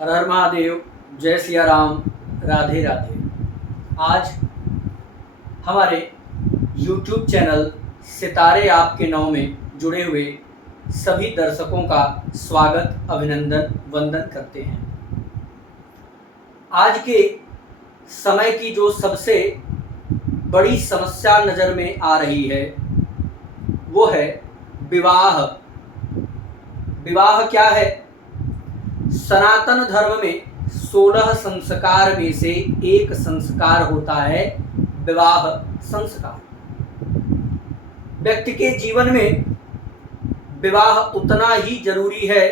हर हर महादेव, जय सिया राम, राधे राधे। आज हमारे YouTube चैनल सितारे आपके नाव में जुड़े हुए सभी दर्शकों का स्वागत, अभिनंदन, वंदन करते हैं। आज के समय की जो सबसे बड़ी समस्या नज़र में आ रही है वो है विवाह। विवाह क्या है? सनातन धर्म में 16 संस्कार में से एक संस्कार होता है विवाह संस्कार। व्यक्ति के जीवन में विवाह उतना ही जरूरी है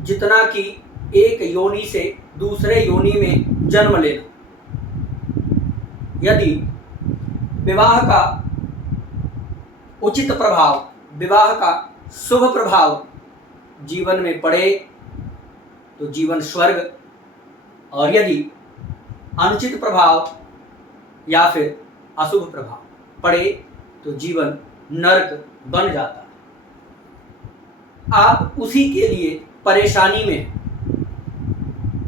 जितना कि एक योनि से दूसरे योनि में जन्म लेना। यदि विवाह का उचित प्रभाव, विवाह का शुभ प्रभाव जीवन में पड़े तो जीवन स्वर्ग, और यदि अनुचित प्रभाव या फिर अशुभ प्रभाव पड़े तो जीवन नरक बन जाता है। आप उसी के लिए परेशानी में हैं।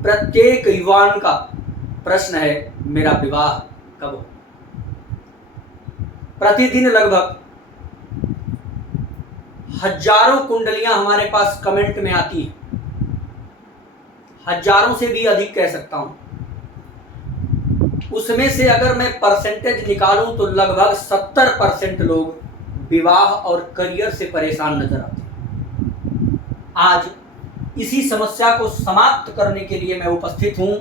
प्रत्येक युवान का प्रश्न है, मेरा विवाह कब हो? प्रतिदिन लगभग हजारों कुंडलियां हमारे पास कमेंट में आती हैं, हजारों से भी अधिक कह सकता हूं। उसमें से अगर मैं परसेंटेज निकालूं तो लगभग 70% लोग विवाह और करियर से परेशान नजर आते हैं। आज इसी समस्या को समाप्त करने के लिए मैं उपस्थित हूं।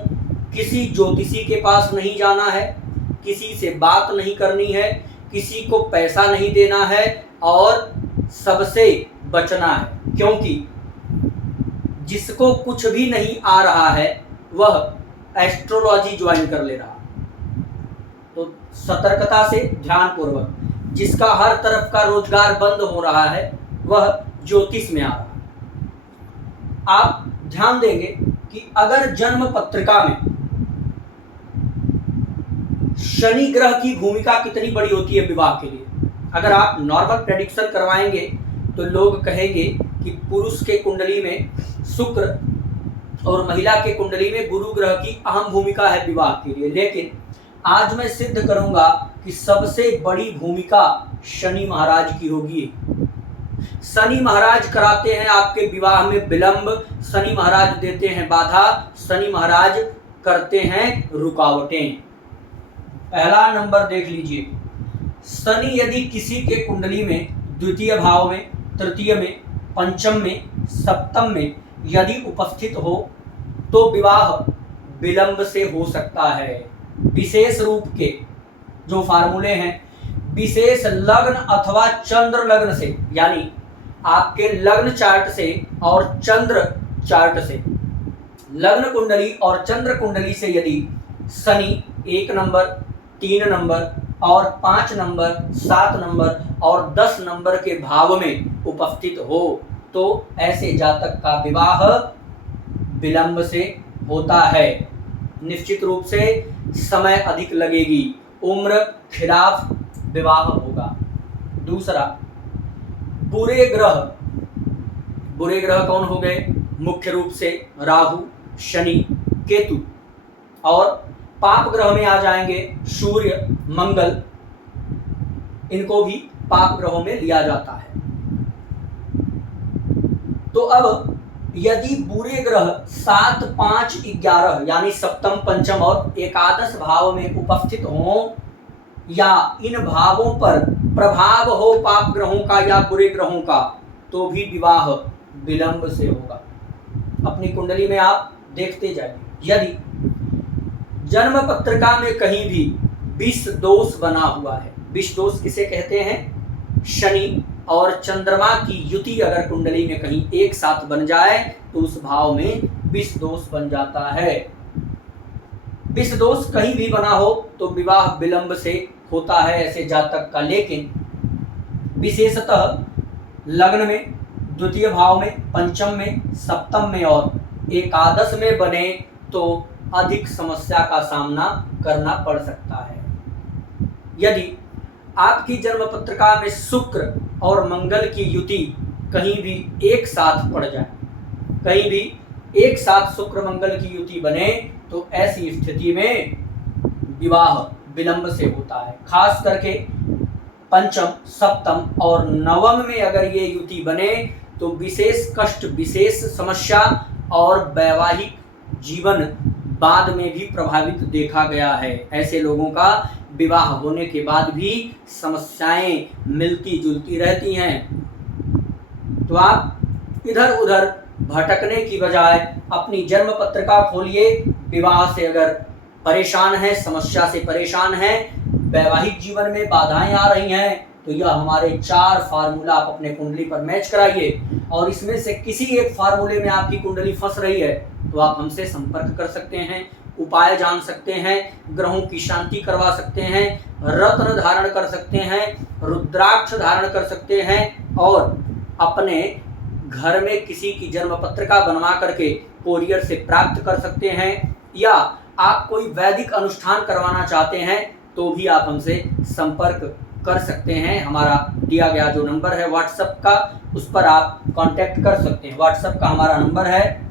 किसी ज्योतिषी के पास नहीं जाना है, किसी से बात नहीं करनी है, किसी को पैसा नहीं देना है और सबसे बचना है, क्योंकि जिसको कुछ भी नहीं आ रहा है वह एस्ट्रोलॉजी ज्वाइन कर ले रहा। तो सतर्कता से, ध्यानपूर्वक, जिसका हर तरफ का रोजगार बंद हो रहा है वह ज्योतिष में आ रहा है। आप ध्यान देंगे कि अगर जन्म पत्रिका में शनि ग्रह की भूमिका कितनी बड़ी होती है विवाह के लिए, अगर आप नॉर्मल प्रेडिक्शन करवाएंगे तो लोग कहेंगे कि पुरुष के कुंडली में शुक्र और महिला के कुंडली में गुरु ग्रह की अहम भूमिका है विवाह के लिए। लेकिन आज मैं सिद्ध करूंगा कि सबसे बड़ी भूमिका शनि महाराज की होगी। शनि महाराज कराते हैं आपके विवाह में विलंब, शनि महाराज देते हैं बाधा, शनि महाराज करते हैं रुकावटें। पहला नंबर देख लीजिए, शनि यदि किसी के कुंडली में द्वितीय भाव में, तृतीय में, पंचम में, सप्तम में यदि उपस्थित हो तो विवाह विलंब से हो सकता है। विशेष रूप के जो फार्मूले हैं, विशेष लग्न अथवा चंद्र लग्न से, यानी आपके लग्न चार्ट से और चंद्र चार्ट से, लग्न कुंडली और चंद्र कुंडली से यदि शनि 1 नंबर, 3 नंबर और 5 नंबर, 7 नंबर और 10 नंबर के भाव में उपस्थित हो तो ऐसे जातक का विवाह विलंब से होता है। निश्चित रूप से समय अधिक लगेगी, उम्र खिलाफ विवाह होगा। दूसरा, बुरे ग्रह। बुरे ग्रह कौन हो गए? मुख्य रूप से राहु, शनि, केतु, और पाप ग्रह में आ जाएंगे सूर्य, मंगल। इनको भी पाप ग्रहों में लिया जाता है। तो अब यदि बुरे ग्रह 7, 5, 11 यानी सप्तम, पंचम और एकादश भाव में उपस्थित हों या इन भावों पर प्रभाव हो पाप ग्रहों का या बुरे ग्रहों का, तो भी विवाह विलंब से होगा। अपनी कुंडली में आप देखते जाइए, यदि जन्म पत्रिका में कहीं भी विष दोष बना हुआ है, विष दोष किसे कहते हैं? शनि और चंद्रमा की युति अगर कुंडली में कहीं एक साथ बन जाए तो उस भाव में विष दोष बन जाता है। विष दोष कहीं भी बना हो तो विवाह विलंब से होता है ऐसे जातक का। लेकिन विशेषतः लग्न में, द्वितीय भाव में, पंचम में, सप्तम में और एकादश में बने तो अधिक समस्या का सामना करना पड़ सकता है। यदि आपकी जन्म पत्रिका में शुक्र और मंगल की युति कहीं भी एक साथ पड़ जाए, कहीं भी एक साथ शुक्र मंगल की युति बने तो ऐसी स्थिति में विवाह विलंब से होता है। खास करके पंचम, सप्तम और नवम में अगर ये युति बने तो विशेष कष्ट, विशेष समस्या और वैवाहिक जीवन बाद में भी प्रभावित देखा गया है। ऐसे लोगों का विवाह होने के बाद भी समस्याएं मिलती जुलती रहती हैं। तो आप इधर उधर भटकने की बजाय अपनी जन्म पत्रिका खोलिए। विवाह से अगर परेशान है, समस्या से परेशान है, वैवाहिक जीवन में बाधाएं आ रही हैं, तो यह हमारे 4 फार्मूला आप अपने कुंडली पर मैच कराइए और इसमें से किसी एक फार्मूले में आपकी कुंडली फंस रही है तो आप हमसे संपर्क कर सकते हैं, उपाय जान सकते हैं, ग्रहों की शांति करवा सकते हैं, रत्न धारण कर सकते हैं, रुद्राक्ष धारण कर सकते हैं और अपने घर में किसी की जन्म पत्रिका बनवा करके कोरियर से प्राप्त कर सकते हैं। या आप कोई वैदिक अनुष्ठान करवाना चाहते हैं तो भी आप हमसे संपर्क कर सकते हैं। हमारा दिया गया जो नंबर है व्हाट्सएप का, उस पर आप कांटेक्ट कर सकते हैं। व्हाट्सएप का हमारा नंबर है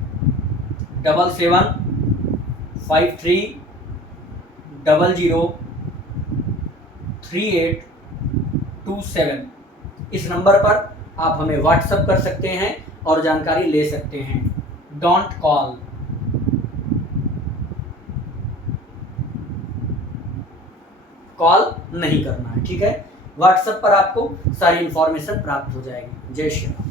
7753003827। इस नंबर पर आप हमें व्हाट्सएप कर सकते हैं और जानकारी ले सकते हैं। डोंट कॉल, कॉल नहीं करना है, ठीक है। व्हाट्सएप पर आपको सारी इंफॉर्मेशन प्राप्त हो जाएगी। जय श्री राम।